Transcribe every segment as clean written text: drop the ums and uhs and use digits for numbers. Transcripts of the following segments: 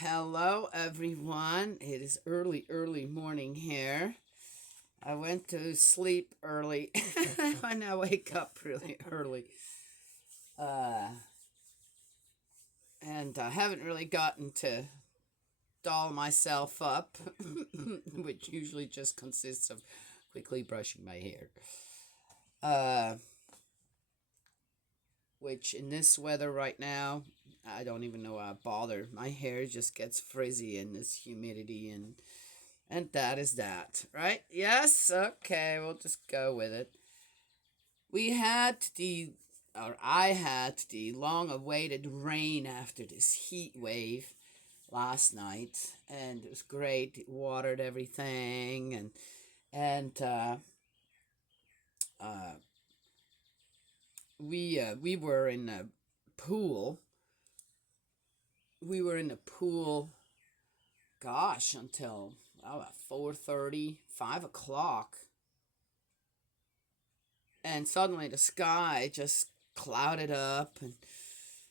Hello, everyone. It is early, early morning here. I went to sleep early and I wake up really early. Uh, and I haven't really gotten to doll myself up, which usually just consists of quickly brushing my hair. Uh, which in this weather right now, I don't even know why I bother. My hair just gets frizzy in this humidity and that is that, right? Yes, okay, we'll just go with it. We had the, or I had the long awaited rain after this heat wave last night, and it was great. It watered everything, and uh, we were in a pool. We were in the pool, gosh, until 4:30, 5 o'clock, and suddenly the sky just clouded up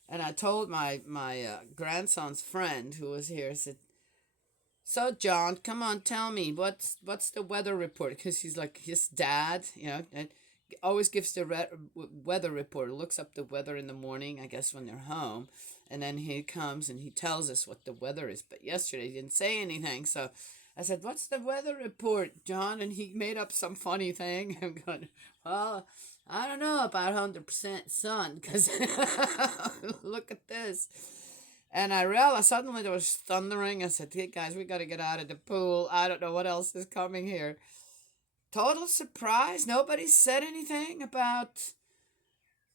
and I told my grandson's friend who was here. I said, "So John, come on, tell me what's the weather report?" Because he's like his dad, and always gives the weather report. Looks up the weather in the morning, I guess when they're home, and then he comes and he tells us what the weather is. But yesterday he didn't say anything, so I said, "What's the weather report, John?" And he made up some funny thing. I'm going, "Well, I don't know about 100% sun because look at this." And I realized suddenly there was thundering. I said, "Hey guys, we got to get out of the pool. I don't know what else is coming here." Total surprise. Nobody said anything about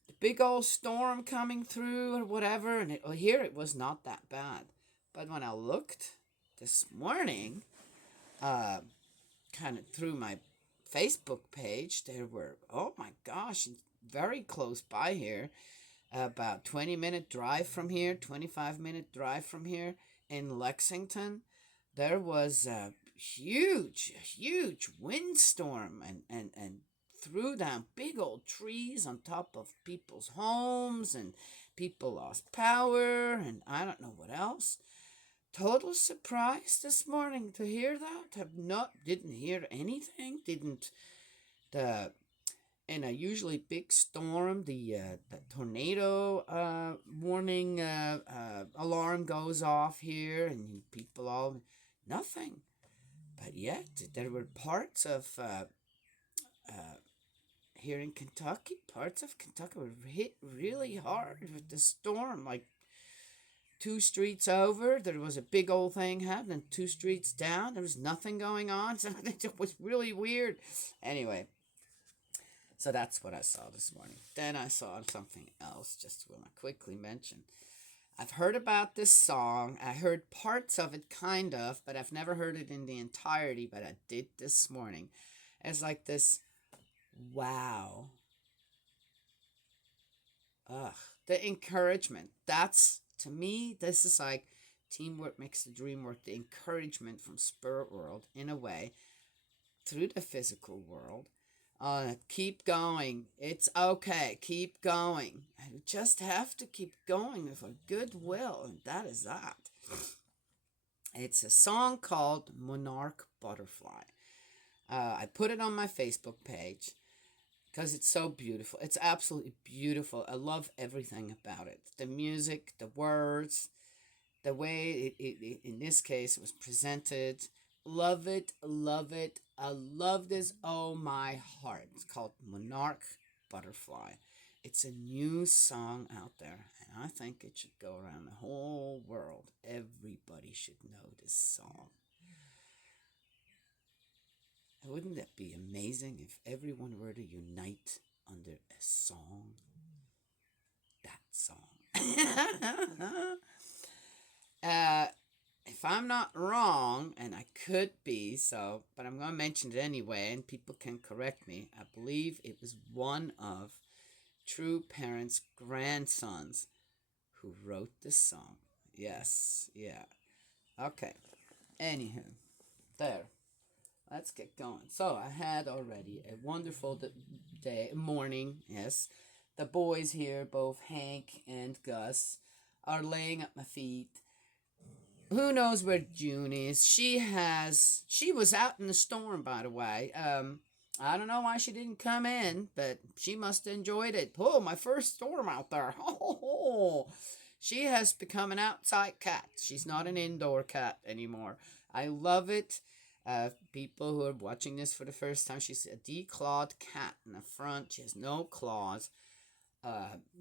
the big old storm coming through or whatever. And here it was not that bad. But when I looked this morning, uh, kind of through my Facebook page, there were, oh my gosh, very close by here, about 20-minute drive from here, 25-minute drive from here in Lexington, there was a huge windstorm and threw down big old trees on top of people's homes, and people lost power, and I don't know what else. Total surprise this morning to hear that. Didn't hear anything. Didn't the In a usually big storm, the tornado warning alarm goes off here, and people all nothing. But yet there were parts of uh, here in Kentucky, parts of Kentucky were hit really hard with the storm. Like 2 streets over, there was a big old thing happening. 2 streets down, there was nothing going on. So it was really weird. Anyway, so that's what I saw this morning. Then I saw something else, just want to quickly mention. I've heard about this song. I heard parts of it, kind of, but I've never heard it in the entirety, but I did this morning. It's like this, wow. Ugh. The encouragement. That's, to me, this is like teamwork makes the dream work. The encouragement from Spirit World, in a way, through the physical world. Keep going. It's okay. Keep going. You just have to keep going with a good will, and that is that. It's a song called Monarch Butterfly. I put it on my Facebook page because it's so beautiful. It's absolutely beautiful. I love everything about it. The music, the words, the way in this case, was presented. Love it, love it. I love this. Oh, my heart. It's called Monarch Butterfly. It's a new song out there, and I think it should go around the whole world. Everybody should know this song. Wouldn't that be amazing if everyone were to unite under a song? That song. uh, if I'm not wrong, and I could be, so, but I'm going to mention it anyway, and people can correct me. I believe it was one of True Parents' grandsons who wrote this song. Yes, yeah. Okay. Anywho, there. Let's get going. So I had already a wonderful morning. Yes, the boys here, both Hank and Gus, are laying at my feet, who knows where June is? She was out in the storm, by the way. I don't know why she didn't come in, but she must have enjoyed it. Oh, my first storm out there. She has become an outside cat. She's not an indoor cat anymore. I love it. People who are watching this for the first time, she's a declawed cat in the front. She has no claws.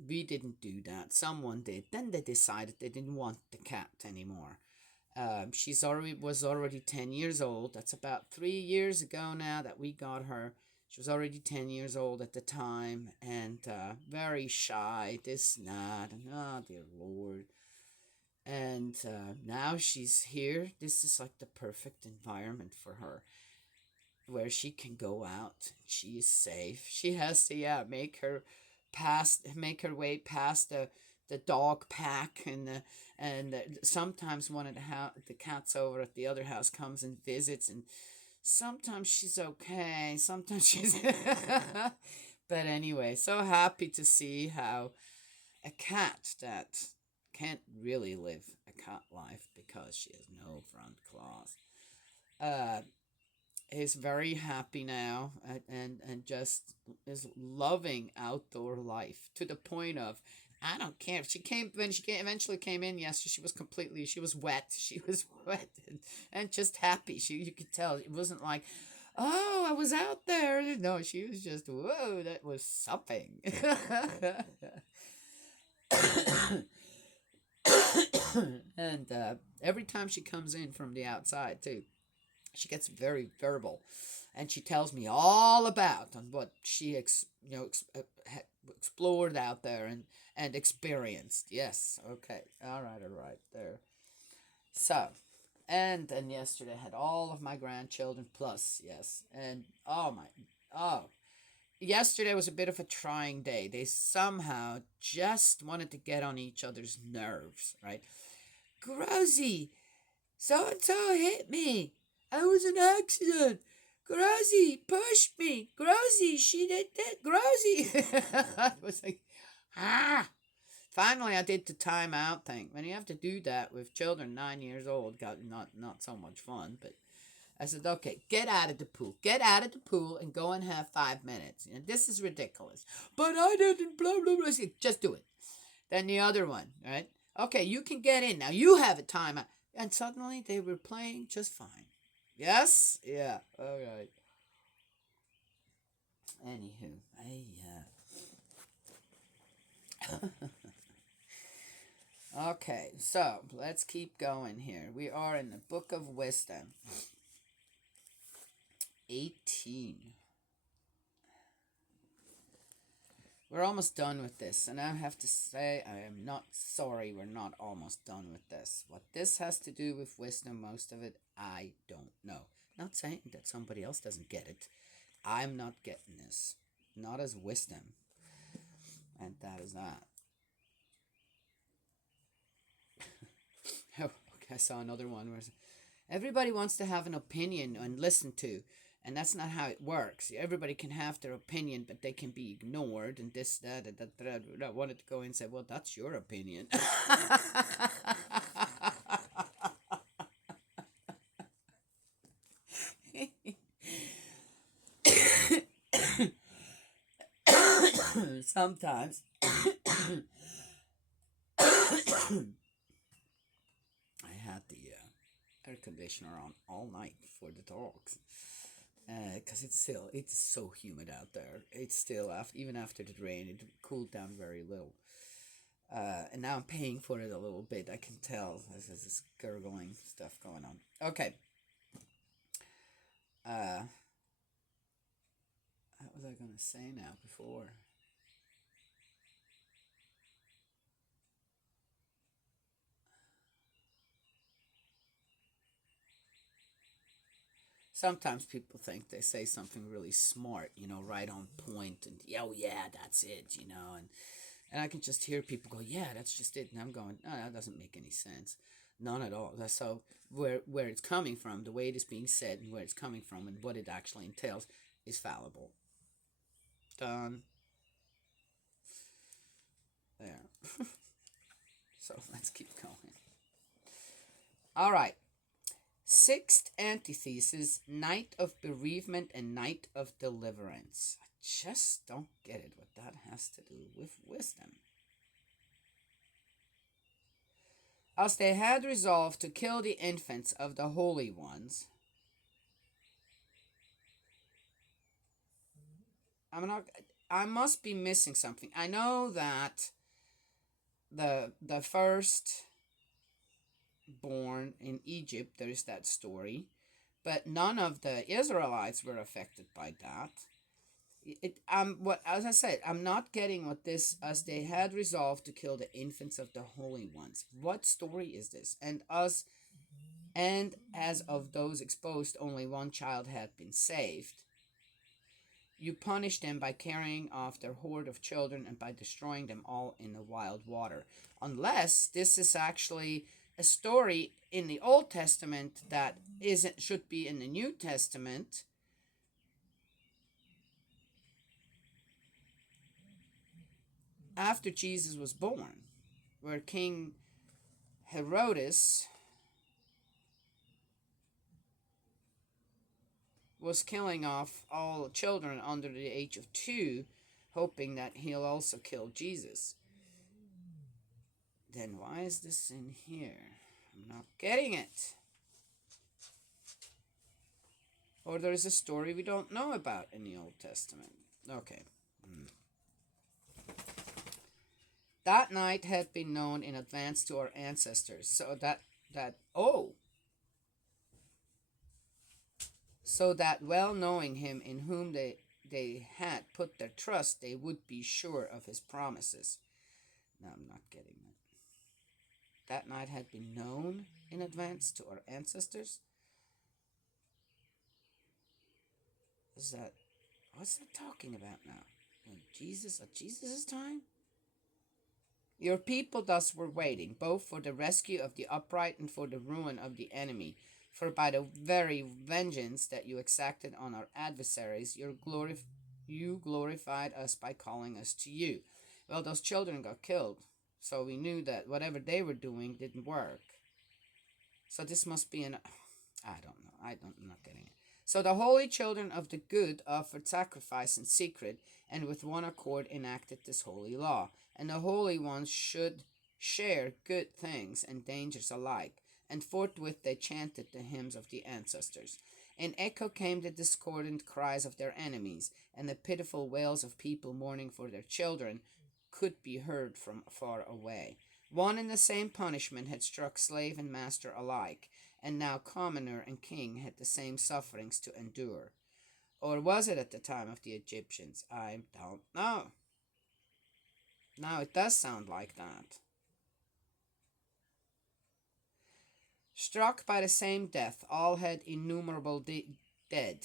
We didn't do that. Someone did. Then they decided they didn't want the cat anymore. She's already was already 10 years old. That's about 3 years ago now that we got her. She was already 10 years old at the time, and very shy. This and that, and oh dear Lord. And now she's here. This is like the perfect environment for her, where she can go out. She is safe. She has to make her way past the dog pack and sometimes one of the cats over at the other house comes and visits, and sometimes she's okay, sometimes she's but anyway, so happy to see how a cat that can't really live a cat life because she has no front claws uh is very happy now, and just is loving outdoor life to the point of I don't care if eventually came in yesterday. She was wet. She was wet and just happy. You could tell it wasn't like, oh, I was out there. No, she was just, whoa, that was something. And every time she comes in from the outside too, she gets very verbal, and she tells me all about on what she explored out there and experienced. Yes, okay, all right, there. So, and then yesterday I had all of my grandchildren plus, yes, and oh, yesterday was a bit of a trying day. They somehow just wanted to get on each other's nerves, right? Grousy, so and so hit me. I was an accident. Grousy pushed me. Grousy, she did that. Grousy. I was like, ah. Finally, I did the timeout thing. When you have to do that with children 9 years old, got not so much fun. But I said, okay, get out of the pool. Get out of the pool and go and have 5 minutes. And this is ridiculous. But I didn't. Blah blah blah. I said, just do it. Then the other one, right? Okay, you can get in now. You have a timeout. And suddenly they were playing just fine. Yes? Yeah. All right. Anywho, okay, so let's keep going here. We are in the Book of Wisdom, 18. We're almost done with this, and I have to say, I am not sorry we're not almost done with this. What this has to do with wisdom, most of it, I don't know. Not saying that somebody else doesn't get it. I'm not getting this. Not as wisdom. And that is that. Okay, I saw another one where everybody wants to have an opinion and listen to, and that's not how it works. Everybody can have their opinion, but they can be ignored, and this, that. I wanted to go and say, well, that's your opinion. Sometimes I had the air conditioner on all night for the dogs, because it's so humid out there. It's still even after the rain, it cooled down very little. And now I'm paying for it a little bit. I can tell there's this gurgling stuff going on. Okay. What was I gonna say now before? Sometimes people think they say something really smart, right on point, and oh yeah, that's it, and I can just hear people go, yeah, that's just it, and I'm going, no, that doesn't make any sense, none at all. So where it's coming from, the way it is being said, and where it's coming from, and what it actually entails, is fallible. Done. There. So let's keep going. All right. Sixth antithesis, night of bereavement and night of deliverance. I just don't get it, what that has to do with wisdom. As they had resolved to kill the infants of the holy ones, I'm not. I must be missing something. I know that the first born in Egypt, there is that story, but none of the Israelites were affected by that. What, as I said, I'm not getting what this, as they had resolved to kill the infants of the holy ones. What story is this? And as of those exposed, only one child had been saved. You punish them by carrying off their horde of children and by destroying them all in the wild water. Unless this is actually a story in the Old Testament that isn't should be in the New Testament. After Jesus was born, where King Herodes was killing off all children under the age of 2, hoping that he'll also kill Jesus. Then why is this in here? I'm not getting it. Or there is a story we don't know about in the Old Testament. Okay. That night had been known in advance to our ancestors, so that well knowing him in whom they had put their trust, they would be sure of his promises. No, I'm not getting that. That night had been known in advance to our ancestors. What's that talking about now? At Jesus' time? Your people thus were waiting, both for the rescue of the upright and for the ruin of the enemy. For by the very vengeance that you exacted on our adversaries, you glorified us by calling us to you. Well, those children got killed, so we knew that whatever they were doing didn't work. So this must be I don't know. I'm not getting it. So the holy children of the good offered sacrifice in secret, and with one accord enacted this holy law. And the holy ones should share good things and dangers alike. And forthwith they chanted the hymns of the ancestors. In echo came the discordant cries of their enemies, and the pitiful wails of people mourning for their children could be heard from far away. One and the same punishment had struck slave and master alike, and now commoner and king had the same sufferings to endure. Or was it at the time of the Egyptians? I don't know. Now it does sound like that. Struck by the same death, all had innumerable dead.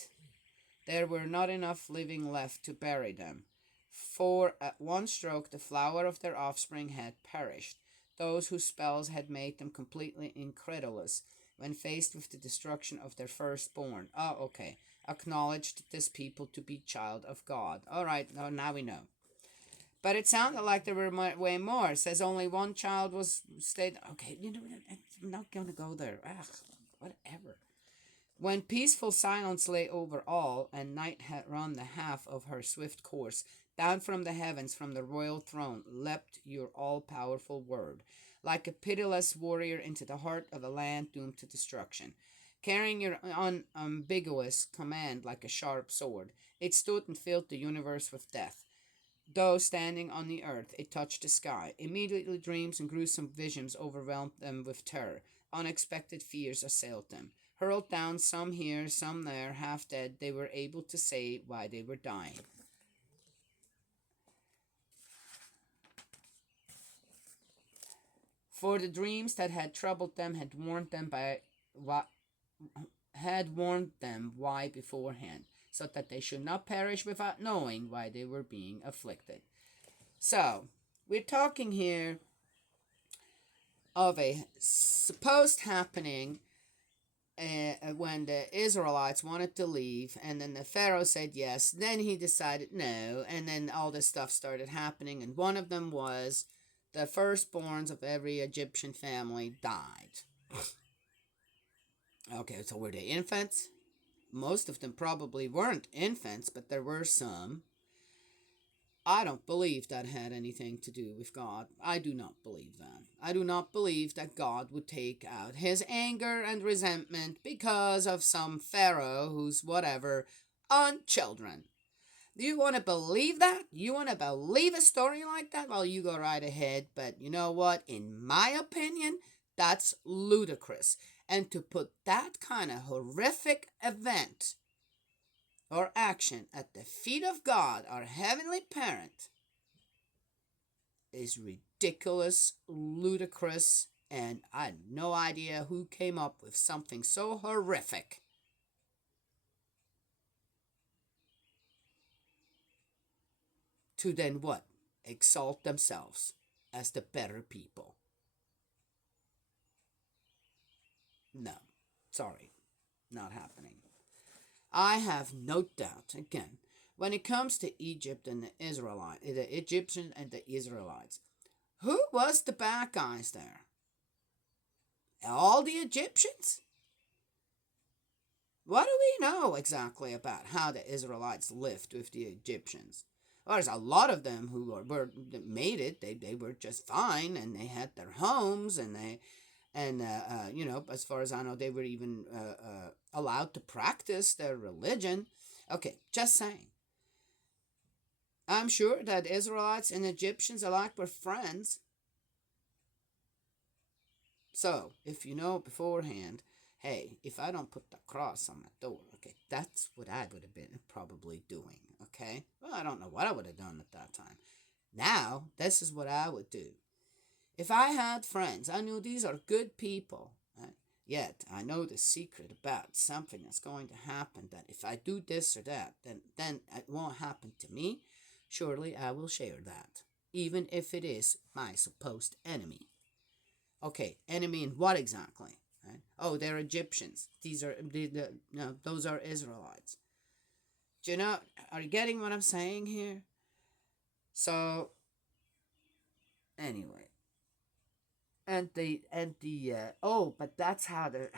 There were not enough living left to bury them. For at one stroke the flower of their offspring had perished, those whose spells had made them completely incredulous when faced with the destruction of their firstborn. Oh, okay. Acknowledged this people to be child of God. All right, now we know. But it sounded like there were way more. It says only one child was stayed. Okay, I'm not going to go there. Whatever. When peaceful silence lay over all, and night had run the half of her swift course, down from the heavens, from the royal throne, leapt your all-powerful word, like a pitiless warrior into the heart of a land doomed to destruction. Carrying your unambiguous command like a sharp sword, it stood and filled the universe with death. Though standing on the earth, it touched the sky. Immediately dreams and gruesome visions overwhelmed them with terror. Unexpected fears assailed them. Hurled down, some here, some there, half dead, they were able to say why they were dying. For the dreams that had troubled them had warned them why beforehand, so that they should not perish without knowing why they were being afflicted. So, we're talking here of a supposed happening when the Israelites wanted to leave, and then the Pharaoh said yes, then he decided no, and then all this stuff started happening, and one of them was the firstborns of every Egyptian family died. Okay, so were they infants? Most of them probably weren't infants, but there were some. I don't believe that had anything to do with God. I do not believe that. I do not believe that God would take out his anger and resentment because of some Pharaoh who's whatever on children. Do you want to believe that? You want to believe a story like that? Well, you go right ahead. But you know what? In my opinion, that's ludicrous. And to put that kind of horrific event or action at the feet of God, our heavenly parent, is ridiculous, ludicrous, and I had no idea who came up with something so horrific. To then what? Exalt themselves as the better people. No, sorry, not happening. I have no doubt, again, when it comes to Egypt and the Egyptians and the Israelites, who was the bad guys there? All the Egyptians? What do we know exactly about how the Israelites lived with the Egyptians? Well, there's a lot of them who made it. They were just fine, and they had their homes, and as far as I know, they were even allowed to practice their religion. Okay, just saying. I'm sure that Israelites and Egyptians alike were friends. So, if you know beforehand, hey, if I don't put the cross on my door, okay, that's what I would have been probably doing, okay? Well, I don't know what I would have done at that time. Now, this is what I would do. If I had friends, I knew these are good people, right? Yet I know the secret about something that's going to happen, that if I do this or that, then it won't happen to me. Surely I will share that, even if it is my supposed enemy. Okay, enemy in what exactly? Right? Oh, they're Egyptians. No, those are Israelites. Do you know? Are you getting what I'm saying here? So anyway, but that's how the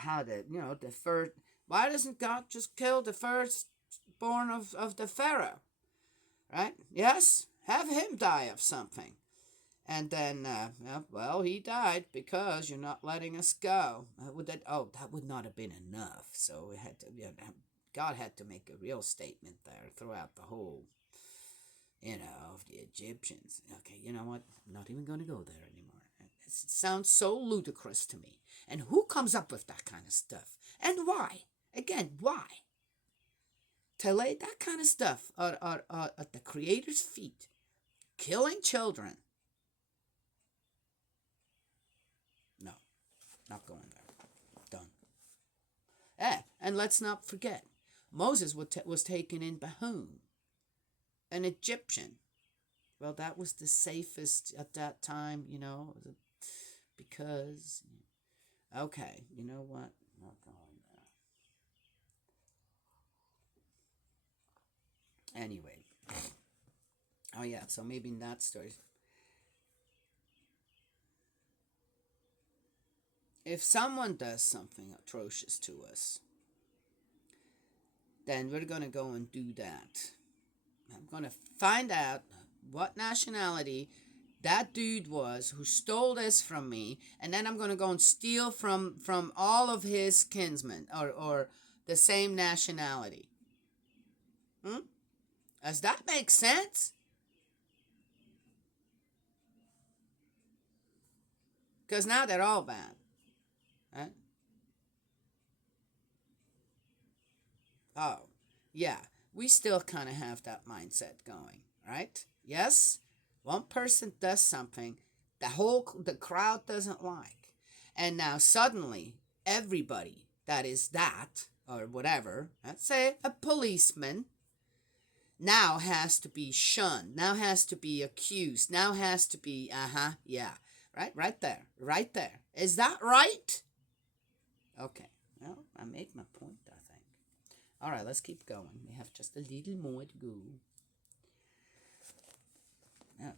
the first. Why doesn't God just kill the firstborn of the Pharaoh? Right? Yes, have him die of something. And then, well, he died because you're not letting us go. That would not have been enough. So God had to make a real statement there throughout the whole, of the Egyptians. Okay, you know what? I'm not even going to go there anymore. It sounds so ludicrous to me. And who comes up with that kind of stuff? And why? Again, why? To lay that kind of stuff at the Creator's feet, killing children. No, not going there. Done. And let's not forget, Moses was taken in by whom? An Egyptian. Well, that was the safest at that time, because, okay, you know what? Not going there. Anyway. Oh, yeah, so maybe in that story. If someone does something atrocious to us, then we're going to go and do that. I'm going to find out what nationality that dude was who stole this from me, and then I'm going to go and steal from all of his kinsmen or the same nationality. Does that make sense? Because now they're all bad. Right? Oh, yeah. We still kind of have that mindset going, right? Yes? One person does something the crowd doesn't like. And now suddenly everybody that is that or whatever, let's say a policeman, now has to be shunned, now has to be accused, now has to be yeah. Right there. Right there. Is that right? Okay. Well, I made my point, I think. All right, let's keep going. We have just a little more to go.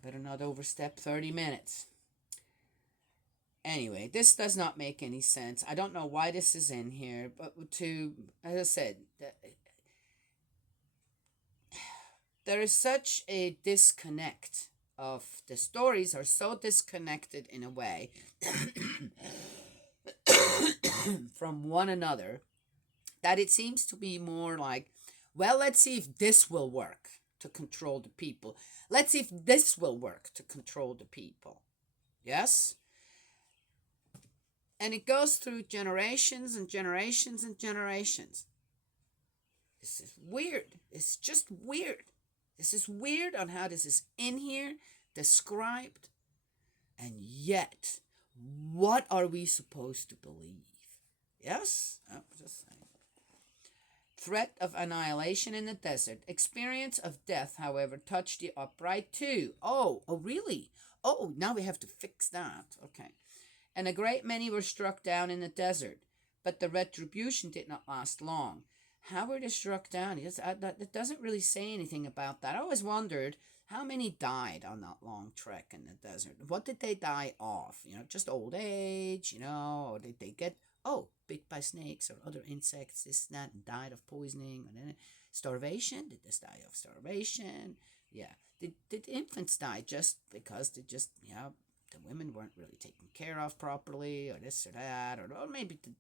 Better not overstep 30 minutes. Anyway, this does not make any sense. I don't know why this is in here, but as I said, there is such a disconnect of the stories are so disconnected in a way from one another that it seems to be more like, well, let's see if this will work to control the people. Let's see if this will work to control the people. Yes? And it goes through generations and generations and generations. This is weird. It's just weird. This is weird on how this is in here, described. And yet, what are we supposed to believe? Yes? I'm just saying. Threat of annihilation in the desert. Experience of death, however, touched the upright too. Oh, really? Oh, now we have to fix that. Okay. And a great many were struck down in the desert, but the retribution did not last long. How were they struck down? It doesn't really say anything about that. I always wondered how many died on that long trek in the desert. What did they die of? Just old age, or did they get, bit by snakes or other insects, this, that, and died of poisoning? And then starvation? Did this die of starvation? Yeah. Did infants die just because the women weren't really taken care of properly, or this or that, or maybe the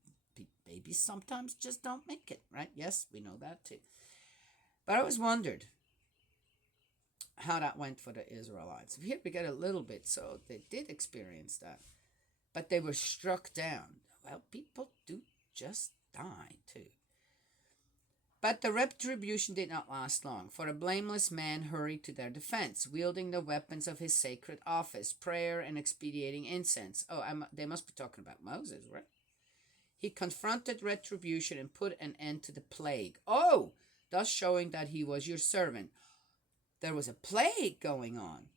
babies sometimes just don't make it, right? Yes, we know that too. But I always wondered how that went for the Israelites. Here we get a little bit, so they did experience that. But they were struck down. Well, people do just die too. But the retribution did not last long, for a blameless man hurried to their defense, wielding the weapons of his sacred office, prayer and expediating incense. They must be talking about Moses, right? He confronted retribution and put an end to the plague. Thus showing that he was your servant. There was a plague going on.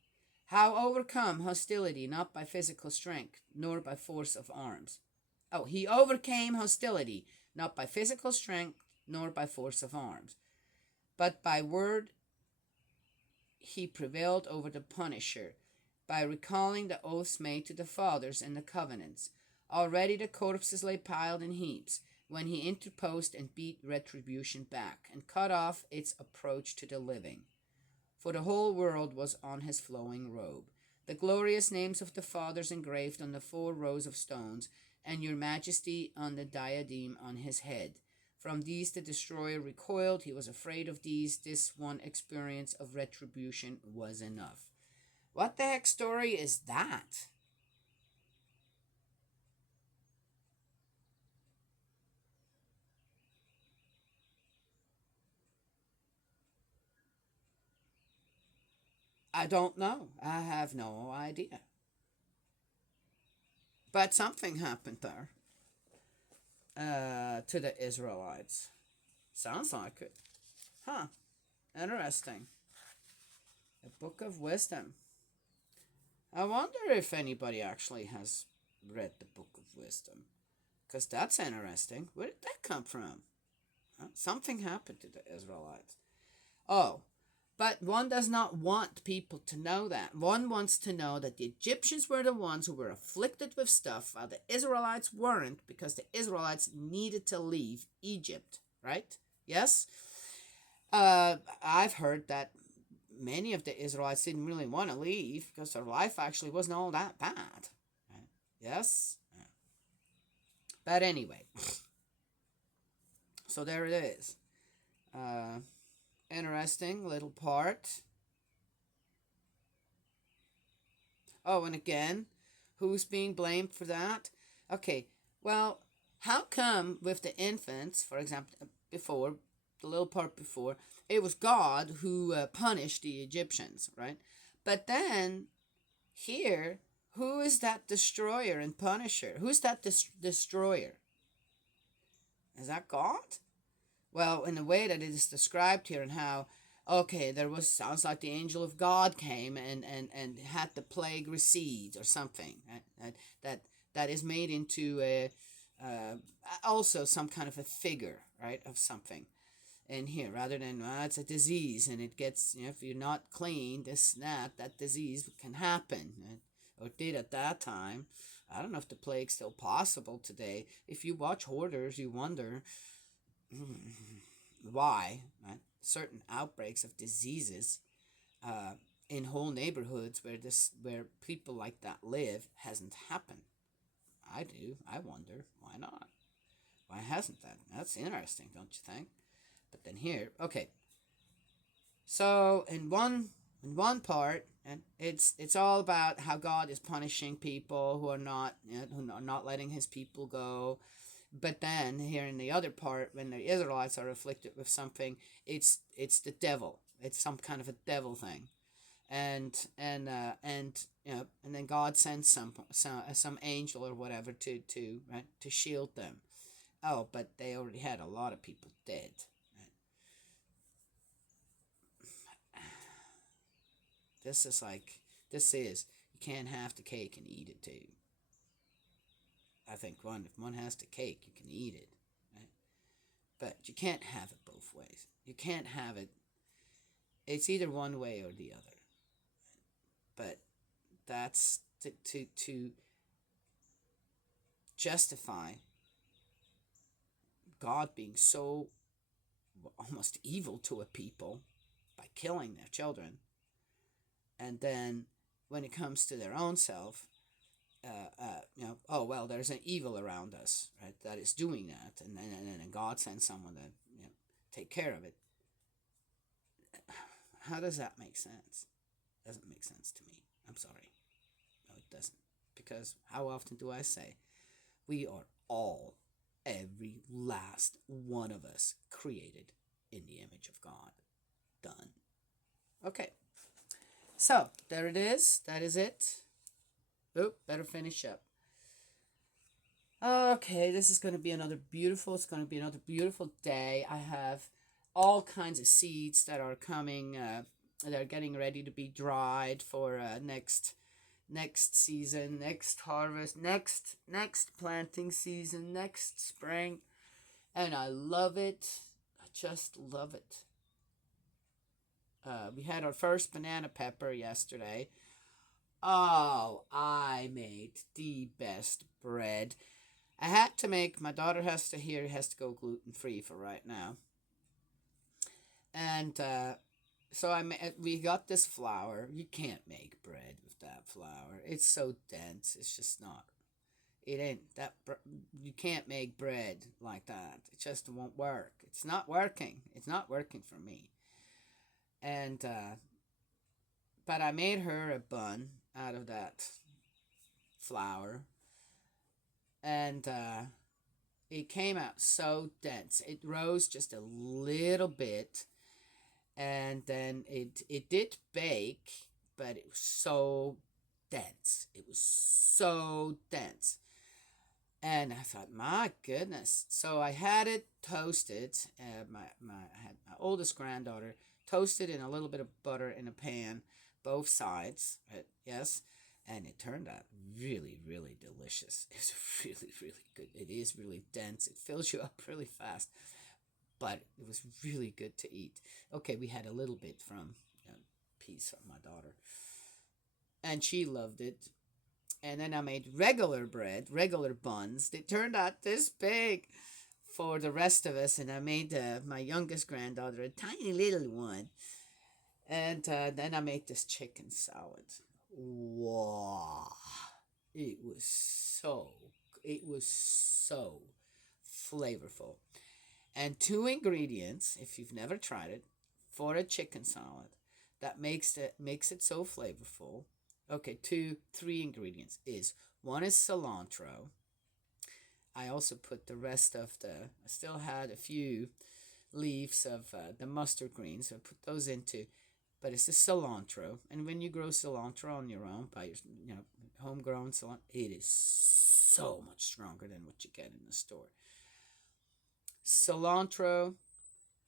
How overcome hostility, not by physical strength, nor by force of arms. He overcame hostility, not by physical strength, nor by force of arms, but by word he prevailed over the punisher, by recalling the oaths made to the fathers and the covenants. Already the corpses lay piled in heaps, when he interposed and beat retribution back, and cut off its approach to the living. For the whole world was on his flowing robe, the glorious names of the fathers engraved on the 4 rows of stones, and your majesty on the diadem on his head. From these the destroyer recoiled. He was afraid of these. This one experience of retribution was enough. What the heck story is that? I don't know. I have no idea. But something happened there to the Israelites. Sounds like it. Huh. Interesting. A book of wisdom. I wonder if anybody actually has read the book of wisdom. Because that's interesting. Where did that come from? Huh? Something happened to the Israelites. But one does not want people to know that. One wants to know that the Egyptians were the ones who were afflicted with stuff, while the Israelites weren't, because the Israelites needed to leave Egypt, right? Yes? I've heard that many of the Israelites didn't really want to leave because their life actually wasn't all that bad. Right? Yes? But anyway, so there it is. Interesting little part. And again, who's being blamed for that? Okay, well, how come with the infants, for example, before, the little part before, it was God who punished the Egyptians, right? But then, here, who is that destroyer and punisher? Who's that destroyer? Is that God? Well, in the way that it is described here, and how, sounds like the angel of God came and had the plague recede or something. Right? That is made into also some kind of a figure, right, of something in here, rather than, it's a disease and it gets, if you're not clean, that disease can happen, right? Or did at that time. I don't know if the plague's still possible today. If you watch Hoarders, you wonder why, right? Certain outbreaks of diseases uh, in whole neighborhoods where people like that live hasn't happened. I do. I wonder why not. Why hasn't that? That's interesting, don't you think? But then here, okay. So in one part, and it's all about how God is punishing people who are not letting His people go. But then here in the other part, when the Israelites are afflicted with something, it's the devil. It's some kind of a devil thing, and then God sends some angel or whatever to right to shield them. Oh, but they already had a lot of people dead. Right? This is like you can't have the cake and eat it too. I think if one has the cake, you can eat it, right? But you can't have it both ways. You can't have it. It's either one way or the other. But that's to justify God being so almost evil to a people by killing their children, and then when it comes to their own self, oh well, there's an evil around us, right? That is doing that, and God sends someone to take care of it. How does that make sense? Doesn't make sense to me. I'm sorry, no, it doesn't. Because how often do I say we are all, every last one of us, created in the image of God? Done. Okay. So there it is. That is it. Oop, better finish up. Okay, this is going to be another beautiful. It's going to be another beautiful day. I have all kinds of seeds that are coming. They're getting ready to be dried for next season, next harvest, next planting season, next spring, and I love it. I just love it. We had our first banana pepper yesterday. Oh, I made the best bread. I had to make. My daughter has to go gluten free for right now, and so we got this flour. You can't make bread with that flour. It's so dense. It's just not. It ain't that. You can't make bread like that. It just won't work. It's not working. It's not working for me. And but I made her a bun out of that flour, and it came out so dense. It rose just a little bit, and then it did bake, but it was so dense. It was so dense. And I thought, my goodness. So I had it toasted. I had my oldest granddaughter toasted in a little bit of butter in a pan, both sides. Right? Yes, and it turned out really, really delicious. It was really, really good. It is really dense. It fills you up really fast, but it was really good to eat. Okay, we had a little bit from piece of my daughter, and she loved it. And then I made regular bread, regular buns. They turned out this big for the rest of us, and I made my youngest granddaughter a tiny little one. And then I made this chicken salad. Wow, it was so, it was so flavorful. And two ingredients, if you've never tried it, for a chicken salad that makes it so flavorful. Okay, three ingredients is one is cilantro. I also put the rest of I still had a few leaves of the mustard greens, so I put those into, but it's the cilantro. And when you grow cilantro on your own, by your, homegrown cilantro, it is so much stronger than what you get in the store. Cilantro,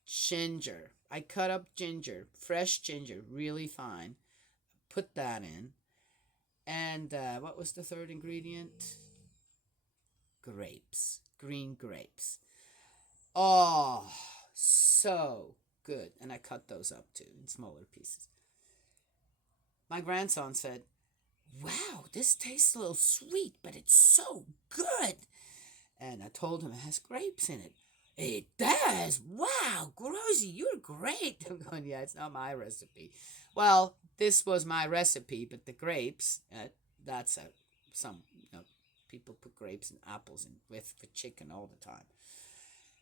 ginger. I cut up ginger, fresh ginger, really fine. Put that in. And what was the third ingredient? Grapes, green grapes. Oh, so good. And I cut those up too in smaller pieces. My grandson said, wow, this tastes a little sweet, but it's so good. And I told him it has grapes in it. It does. Wow, Grozy, you're great. I'm going, yeah, it's not my recipe. Well, this was my recipe, but the grapes, that's some, people put grapes and apples in with chicken all the time.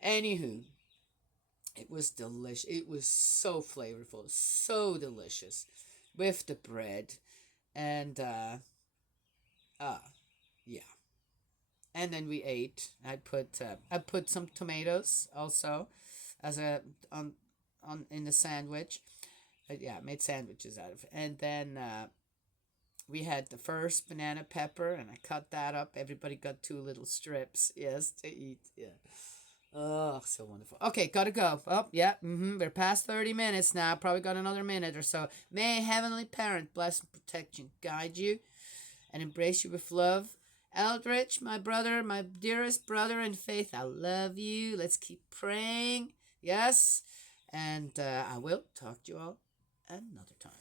Anywho, it was delicious. It was so flavorful, so delicious with the bread. And, uh, yeah. And then we ate. I put some tomatoes also as a on in the sandwich. Yeah, I made sandwiches out of it. And then we had the first banana pepper, and I cut that up. Everybody got two little strips, yes, to eat. Yeah. Oh, so wonderful. Okay, gotta go. Oh, yeah. We're past 30 minutes now. Probably got another minute or so. May Heavenly Parent bless and protect you, guide you, and embrace you with love. Eldritch, my brother, my dearest brother in faith, I love you. Let's keep praying. Yes. And I will talk to you all another time.